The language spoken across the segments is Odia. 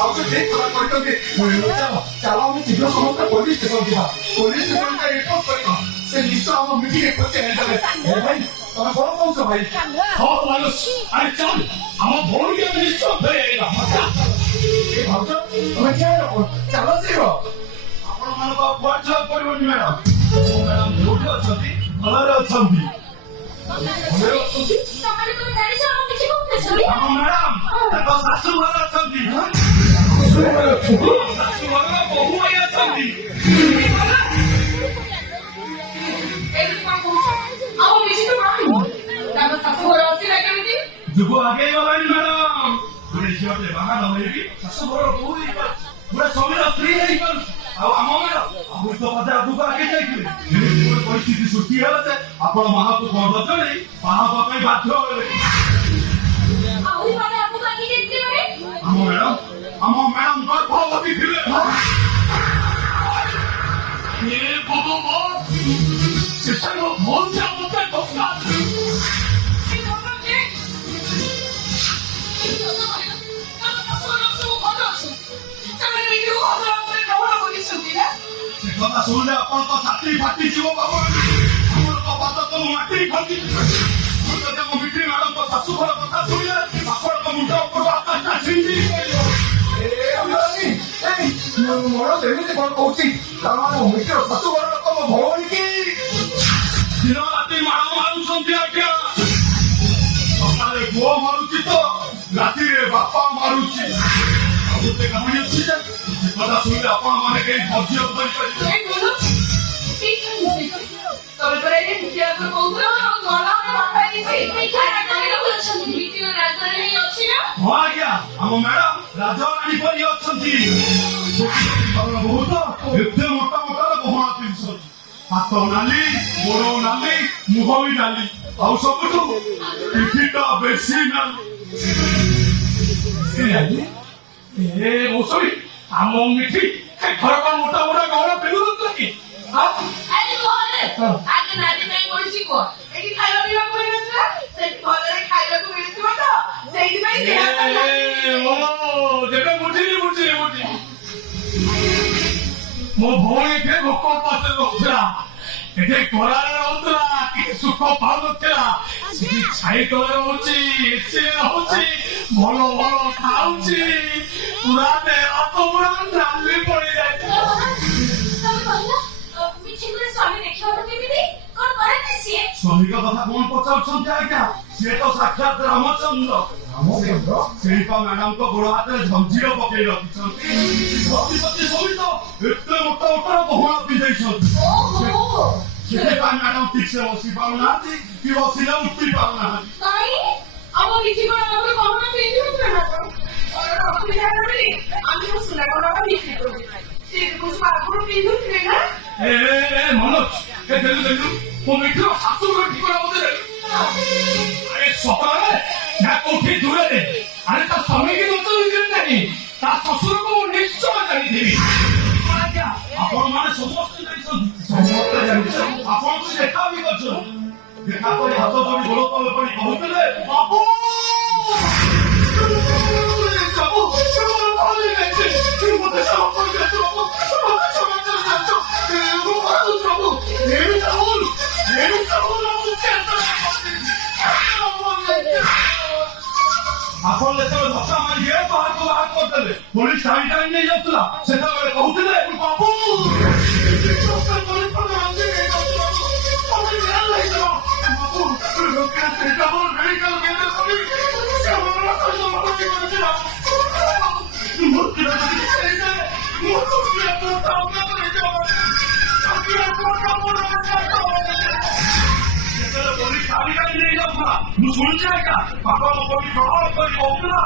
ଆଉ ତ ଠିକ କଥା କହିଛନ୍ତି ଚାଲ ଆମେ ଶୀଘ୍ର ସମସ୍ତେ ପୋଲିସ ଷ୍ଟେସନ ଯିବା ପୋଲିସ ଷ୍ଟେସନରେ ରିପୋର୍ଟ କରିବା ସେ ନିଶ୍ଚୟ ଆମ ମିଟିଂରେ ପଚାରି ଦେବେ ଭାଇ ତମେ କଣ କହୁଛ ଭାଇ ହଁ ମାନସ ଆରେ ଚାଲ ଆମ ଭଉଣୀକି ଆମେ ନିଶ୍ଚୟ ଫେରେଇବା ଏ ଭାଉଜ ତମେ କିଏ ଚାଲ ଶୀଘ୍ର ଆପଣମାନଙ୍କ କୁଆଡେ ଯିବାକୁ ପଡିବନି ମ୍ୟାଡାମ ମ୍ୟାଡାମ ଯୋଉଠି ଅଛନ୍ତି ଭଲରେ ଅଛନ୍ତି ଭଲରେ ଅଛନ୍ତି ଆମ ମ୍ୟାଡାମ ତାଙ୍କ ଶାଶୁ ଘର ଅଛନ୍ତି ଶାଶୁ ଘରର ବୋହୂ ଭାଇ ଅଛନ୍ତି ଯୁଗ ଆଗେଇ ଗଲାଣି ମ୍ୟାଡାମ ଗୋଟେ ଝିଅଟେ ବାହାନ ହେଇକି ଶାଶୁ ଘରର ବୋହୂ ହେଇପାରୁଛି ଗୋଟେ ସ୍ୱାମୀର ସ୍ତ୍ରୀ ହେଇପାରୁଛି ଆଉ ଆମ ମ୍ୟାଡାମ ଆଉ ତ କଥା ଆଗକୁ ଆଗେଇ ଯାଇଥିଲେ ଏମିତି ଗୋଟେ ପରିସ୍ଥିତି ସୃଷ୍ଟି ହେଲା ଯେ ଆପଣ ମାହାକୁ ଗଣ୍ଡ ଚଳେଇ ବାହା ହେବା ପାଇଁ ବାଧ୍ୟ ହେଲେ ଆମ ମ୍ୟାଡାମ ଗର୍ଭବତୀ ଥିଲେ ସେ ସାଙ୍ଗ ଭଉଣୀ ମତେ ଧୋକା କଥା ଶୁଣିଲେ ଆପଣଙ୍କ ଛାତି ଫାଟିଯିବ ବାବୁ ଆମର ବାତ ତ ମାଟି ଫାଟି ଆମ ମିଟ୍ରି ମ୍ୟାଡମଙ୍କ ଶାଶୁ ଘର କଥା ଶୁଣିଲେ ଆପଣଙ୍କ ମୁଣ୍ଡ ଉପରୁ ଆକାଶଟା ଛିଣ୍ଡି ମୋର ସେମିତି କଣ କହୁଛି କାରଣ ମୋ ମିଟ୍ର ଶାଶୁ ଘର ଲୋକ ମୋ ଭଉଣୀ କି ଦିନ ରାତି ମାଡ଼ ମାରୁଛନ୍ତି ଆଜ୍ଞା ସକାଳେ ପୁଅ ମାରୁଛି ତ ରାତିରେ ବାପା ମାରୁଛି ଆଉ ଗୋଟେ କାହାଣୀ ଅଛି ଯେ କଥା ଶୁଣିଲେ ଆପଣ ମାନେ କେହି ଧୈର୍ଯ୍ୟ ଧରିପାରିବେ ହଁ ଆଜ୍ଞା ଆମ ମ୍ୟାଡାମ ରାଜରାଣୀ ପରି ଅଛନ୍ତି ବହୁତ ଏତେ ମୋଟା ମୋଟାର ଗହଣା ପିନ୍ଧୁଛନ୍ତି ହାତ ନାଲି ଗୋଡ ନାଲି ମୁହଁ ବି ନାଲି ଆଉ ସବୁଠୁ ପିଠିଟା ବେଶୀ ନାଲି ଏ ମୌସୁମୀ ଆମ ମିଠି ଘର କଣ ମୋଟା ମୋଟା ଗହଣା ପିନ୍ଧୁନଥିଲା କି ଯେବେ ବୁଝିଲି ମୋ ଭଉଣୀ ଏଠି ଭୋକ ପାଶରେ ରହୁଥିଲା ଏଠି ଖରାରେ ରହୁଥିଲା କିଛି ସୁଖ ପାଉନଥିଲା ସେଠି ଛାଇ ତଳେ ରହୁଛି ଏସିରେ ରହୁଛି ଭଲ ଭଲ ଖାଉଛି ପୁରା ଦେହ ତ ପୁରା ନାଲି ପଡିଯାଇଛି ସ୍ୱାମୀଙ୍କ କଥା କଣ ପଚାରୁଛନ୍ତି ଆଜ୍ଞା ସିଏ ତ ସାକ୍ଷାତ ରାମଚନ୍ଦ୍ର ଶିଳ୍ପା ମ୍ୟାଡାମଙ୍କ ଗୋଡ ହାତରେ ଝଞ୍ଜିର ପକେଇ ରଖିଛନ୍ତି ସହିତ ଏତେ ମୋଟା ମୋଟାର ଗହଣା ପିନ୍ଧେଇଛନ୍ତି ସେଥିପାଇଁ ମ୍ୟାଡାମ ଠିକ ସେ ବସି ପାରୁନାହାନ୍ତି କି ବସିଲେ ଉଠି ପାରୁନାହାନ୍ତି ମନୋଜ ମୋ ମିଠର ଶାଶୁ ଘର ଠିକଣା ମତେ ଆରେ ସକାଳେ ନା କୋଉଠି ଦୂରରେ ଆରେ ତା ସ୍ୱାମୀକି ନଚନ୍ତି ନାହିଁ ତା ଶ୍ୱଶୁରକୁ ମୁଁ ନିଶ୍ଚୟ ଜାଣିଥିବି ଆପଣ ମାନେ ସମସ୍ତେ ଜାଣିଛନ୍ତି ଆପଣଙ୍କୁ ଦେଖା ବି କରିଛନ୍ତି ଦେଖା କରି ହାତ ଯୋଡି ଗୋଳ ତଳେ ପଡି କହୁଥିଲେ ବାବୁ ଆପଣ ଯେତେବେଳେ ଧକ୍କା ମାରି ବାହାରକୁ ବାହାର କରିଦେଲେ ପୋଲିସ ଟାଣି ଟାଣି ନେଇ ଯାଉଥିଲା ସେତେବେଳେ କହୁଥିଲେ ବାବୁ ମୁଁ ଶୁଣିଛି ଆଜ୍ଞା ବାପା ମୋ କବି ପ୍ରଭାବ କରି କହୁଥିଲା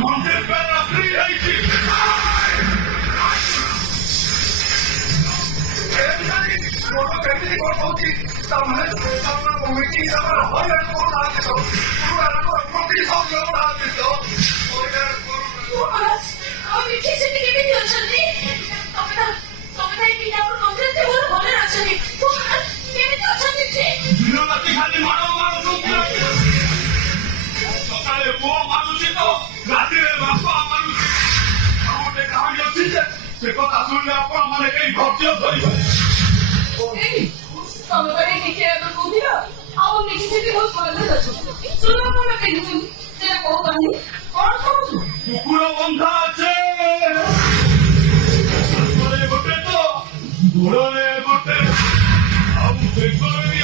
ମନ୍ଦିର ପାଇଁ ଫ୍ରି ହେଇଛି ଦିନ ରାତି ଖାଲି ମାଡ଼ ମାରୁଛନ୍ତି ସକାଳେ ପୁଅ ମାରୁଛି ତ ରାତିରେ ବାପା ମାରୁଛି ଆଉ ଗୋଟେ କାହାଣୀ ଅଛି ଯେ ସେ କଥା ଶୁଣିଲେ ଆପଣ ମାନେ କେହି ଧୈର୍ଯ୍ୟ ଧରିବେ କୁକୁର ବନ୍ଧା ଅଛି ହାତରେ ଗୋଟେ ତ ଗୋଡ଼ରେ ଗୋଟେ ଆଉ ବେକରେ